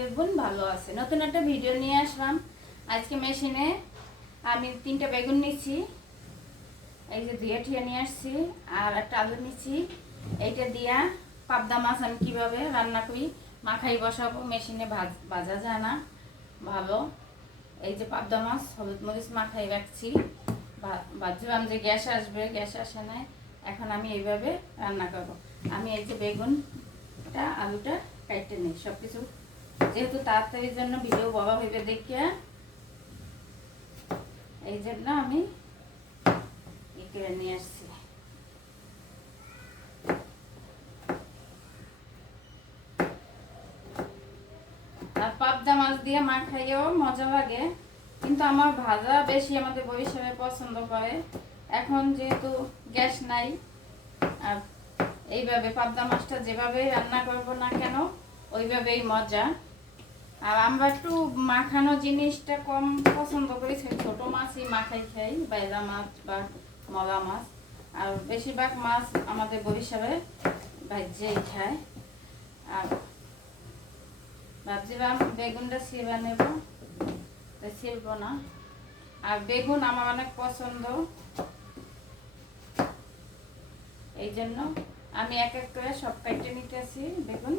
বেগুন ভালো আছে। নতুন একটা ভিডিও নিয়ে আসলাম। আজকে মেশিনে আমি 3টা বেগুন নিচ্ছি, এই যে ধুয়ে ঠিয়ে নিয়ে আসছি, আর একটা আলু নিচ্ছি। এইটা দিয়া পাবদা মাছ আমি কিভাবে রান্না করি মাখাই বসাবো। মেশিনে ভাজা যায় না ভালো। এই যে পাবদা মাছ হলুদ মরিচ মাখাই রাখছি, ভাবছিলাম যে গ্যাস আসবে, গ্যাস আসে নাই। এখন আমি এইভাবে রান্না করবো। আমি এই যে বেগুনটা আলুটা কাটতে নিই, সব কিছু যেহেতু তাড়াতাড়ির জন্য ভিডিও বড় হইবে দেখিয়া, এই জন্য আমি ই করে নিয়ে আসছি। আর পাবদা মাছ দিয়ে মাখাইও মজা লাগে, কিন্তু আমার ভাজা বেশি আমাদের বরিশালে পছন্দ করে। এখন যেহেতু গ্যাস নাই, আর এইভাবে পাবদা মাছটা যেভাবে রান্না করবো না কেন ওইভাবেই মজা। আর আমরা একটু মাখানো জিনিসটা কম পছন্দ করি, ছোটো মাছই মাখাই খাই, বাইলা মাছ বা মলা মাছ। আর বেশিরভাগ মাছ আমাদের বরিশালে ভাজ্যেই খায়। আর ভাবছিলাম বেগুনটা ছিঁড়ে নেব, ছিঁড়ব না। আর বেগুন আমার অনেক পছন্দ, এই জন্য আমি এক এক করে সব কেটে নিতেছি বেগুন।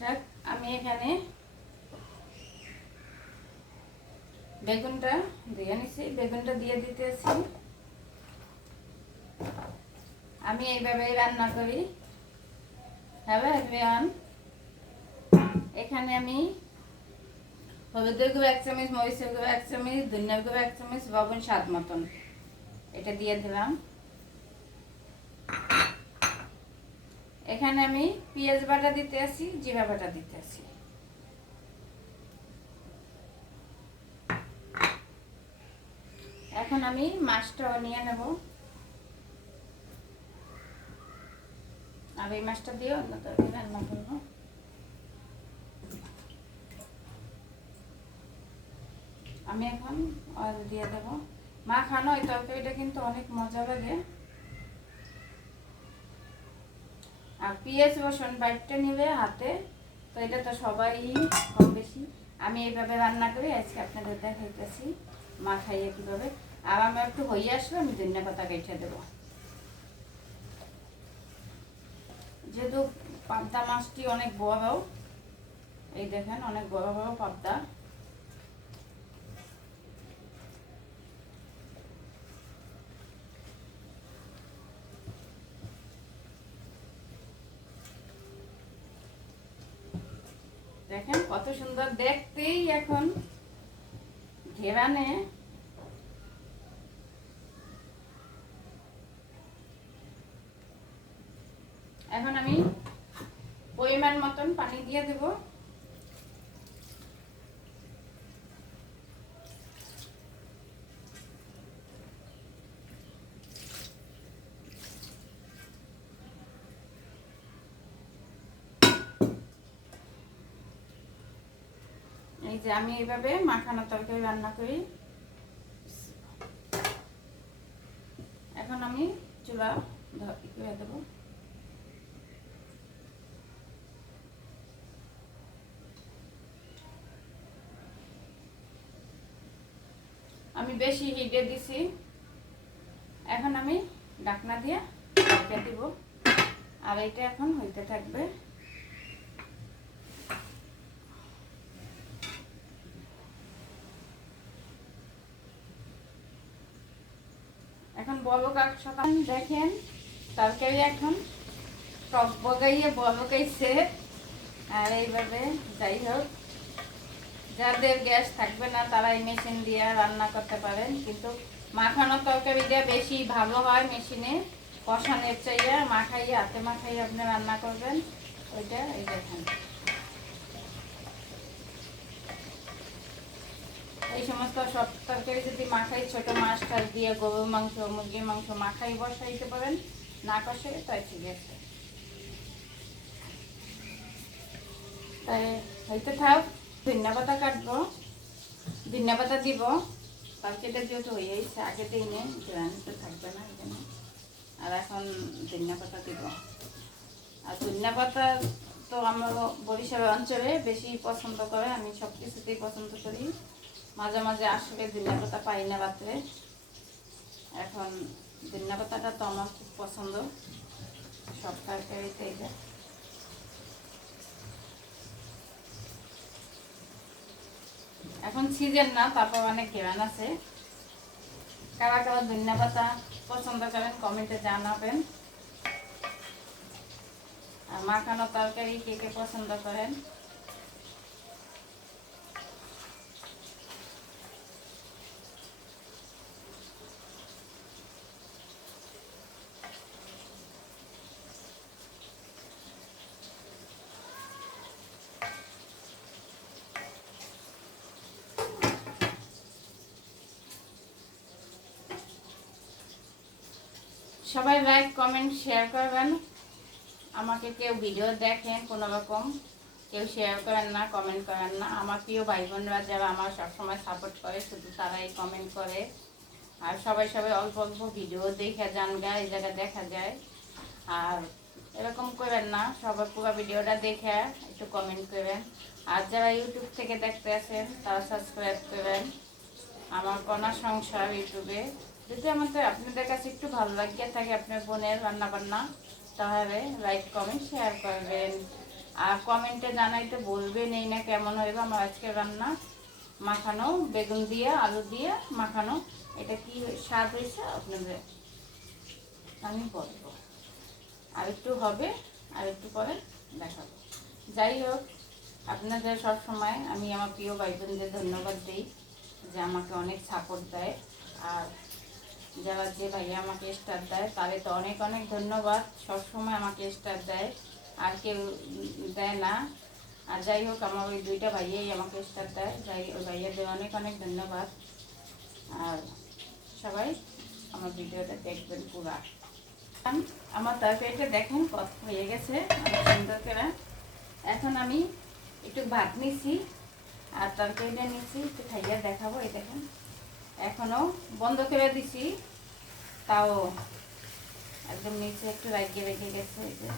যাক, আমি এখানে বেগুনটা দিয়ে নিছি, বেগুনটা দিয়ে দিতেছি। আমি এইভাবে রান্না করি। হ্যালো এভরিওয়ান, এখানে আমি হলুদের গুঁড়ো 1 চামচ, মরিচের গুঁড়ো 1 চামচ, ধনিয়ার গুঁড়ো 1 চামচ, লবণ স্বাদ মতন এটা দিয়ে দিলাম। এখানে আমি পেঁয়াজ বাটা দিতে আসি, জিরা বাটা দিতে আসি। এখন আমি মাছটাও নিয়ে নেব, আর এই মাছটা দিয়ে অন্য তরকারি রান্না করবো। আমি এখন অয়েল দিয়ে দেবো। মাখানো এই তরকারিটা কিন্তু অনেক মজা লাগে। আর পেঁয়াজ রসুন বাইটটা নিবে হাতে, তো এটা তো সবাই কম বেশি। আমি এইভাবে রান্না করি, আজকে আপনাদের দেখাইতেছি মাখাইয়ে কীভাবে। আর আমার একটু হয়ে আসলে আমি ধনিয়া পাতা কেটে দেবো। যেহেতু পাবদা মাছটি অনেক বড়, এই দেখেন অনেক বড় বড় পাবদা। দেখেন কত সুন্দর দেখতেই, এখন ঘেরানে। এখন আমি পরিমাণ মতন পানি দিয়ে দেব। এই যে আমি এইভাবে মাখানো তরকারি রান্না করি। এখন আমি চুলা করে দেবো। আমি বেশি হিটে দিছি, এখন আমি ঢাকনা দিয়ে ঢেকে দিব। আর এইটা এখন হইতে থাকবে। এখন বলো কাক শতান দেখেন তরকারি এখন টক বগাইয়ে বলকাইছে। আর এইভাবে যাই হোক, যাদের গ্যাস থাকবে না তারা এই মেশিন দিয়ে রান্না করতে পারেন, কিন্তু মাখানো তরকারিটা বেশি ভালো হয় মেশিনে কষানোর চাইয়ে। মাখাইয়ে হাতে মাখাইয়ে আপনি রান্না করবেন ওইটা। এই দেখেন এই সমস্ত সব তরকারি যদি মাখাই, ছোট মাছ টাছ দিয়ে গরুর মাংস মুরগির মাংস মাখাই বসাইতে পারেন, না কষে তাই ঠিক আছে। তাই হইতে থাক, ধনিয়া পাতা কাটবো, ধনিয়া পাতা দিব। তরকারিটা যেহেতু হয়ে যাচ্ছে আগে দিই নে, গ্রানিতে থাকবে না এখানে। আর এখন ধনিয়া পাতা দিব। আর ধনিয়া পাতা তো আমরা বরিশাল অঞ্চলে বেশি পছন্দ করে, আমি সব কিছুতেই পছন্দ করি। মাঝে মাঝে আসলে ধনিয়া পাতা পাই না রাত্রে, এখন ধনিয়া পাতাটা তো আমার খুব পছন্দ সব তরকারিতে। এটা এখন সিজন না, তারপর অনেক ঘেরান আছে। কারা কারা ধনিয়া পাতা পছন্দ করেন কমেন্টে জানাবেন। আর মাখানো তরকারি কে কে পছন্দ করেন। সবাই লাইক কমেন্ট শেয়ার করবেন। আমাকে কেউ ভিডিও দেখেন কোনো রকম, কেউ শেয়ার করেন না, কমেন্ট করেন না। আমার প্রিয় ভাই বোনরা যারা আমার সবসময় সাপোর্ট করে শুধু তারাই কমেন্ট করে। আর সবাই সবাই অল্প অল্প ভিডিও দেখে যান গা, এই জায়গায় দেখা যায়। আর এরকম করেন না, সবাই পুরো ভিডিওটা দেখে একটু কমেন্ট করেন। আর যারা ইউটিউব থেকে দেখতে আছেন তারা সাবস্ক্রাইব করেন আমার কণা সংসার ইউটিউবে। যদি আমাদের আপনাদের কাছে একটু ভালো লাগিয়ে থাকে আপনার বোনের রান্নাবান্না, তাহলে লাইক কমেন্ট শেয়ার করবেন। আর কমেন্টে জানাইতে বলবেন এই না কেমন হইবে আমার আজকে রান্না। মাখানো বেগুন দিয়ে আলু দিয়ে মাখানো, এটা কি স্বাদ হয়েছে আপনাদের আমি বলবো। আর একটু হবে, আর একটু পরে দেখাবো। যাই হোক, আপনাদের সব সময় আমি আমার প্রিয় ভাই বোনদের ধন্যবাদ দিই যে আমাকে অনেক সাপোর্ট দেয়। আর যারা যে ভাইয়া আমাকে স্টার দেয় তাদের তো অনেক অনেক ধন্যবাদ, সবসময় আমাকে স্টার দেয়, আর কেউ দেয় না। আর যাই হোক, আমার ওই দুইটা ভাইয়াই আমাকে স্টার দেয়, যাই ওই ভাইয়াদের অনেক অনেক ধন্যবাদ। আর সবাই আমার ভিডিওটা দেখবেন পুরা। আমার তরকারিটা দেখেন কত হয়ে গেছে অনেক সুন্দর করে। এখন আমি একটু ভাত নিছি আর তরকারিটা নিচ্ছি, একটু খাইয়া দেখাবো। এই দেখেন এখনো বন্ধ করে দিছি, তাও একদম নিচে একটু লাগিয়ে রেখে গেছে। এই যে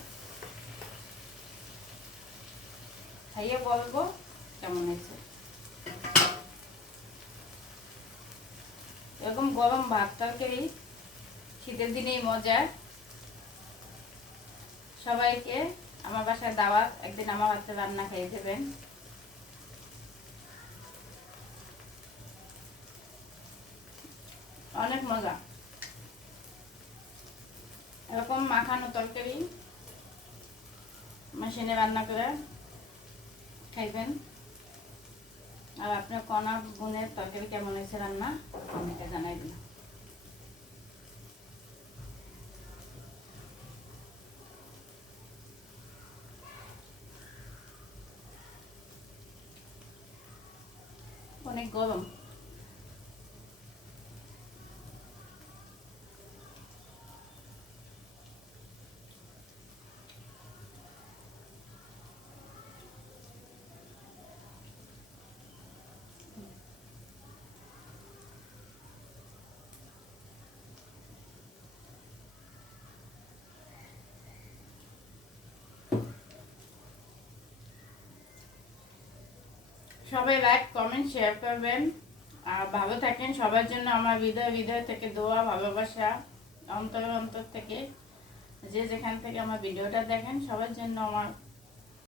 খাইয়ে বলবো কেমন হয়েছে। এরকম গরম ভাত তরকারি শীতের দিনেই মজা। সবাইকে আমার বাসায় দাওয়াত, একদিন আমার হাতে রান্না খেয়ে দেবেন। অনেক মজা এরকম মাখানো তরকারি মেশিনে রান্না করে খাইবেন। আর আপনার কণা বোনের তরকারি কেমন হয়েছে রান্না আমাকে জানাই দিন। অনেক গরম। সবাই লাইক কমেন্ট শেয়ার করবেন। আর ভালো থাকেন। সবার জন্য আমার হৃদয় হৃদয় থেকে দোয়া ভালোবাসা অন্তর অন্তর থেকে। যে যেখান থেকে আমার ভিডিওটা দেখেন সবার জন্য আমার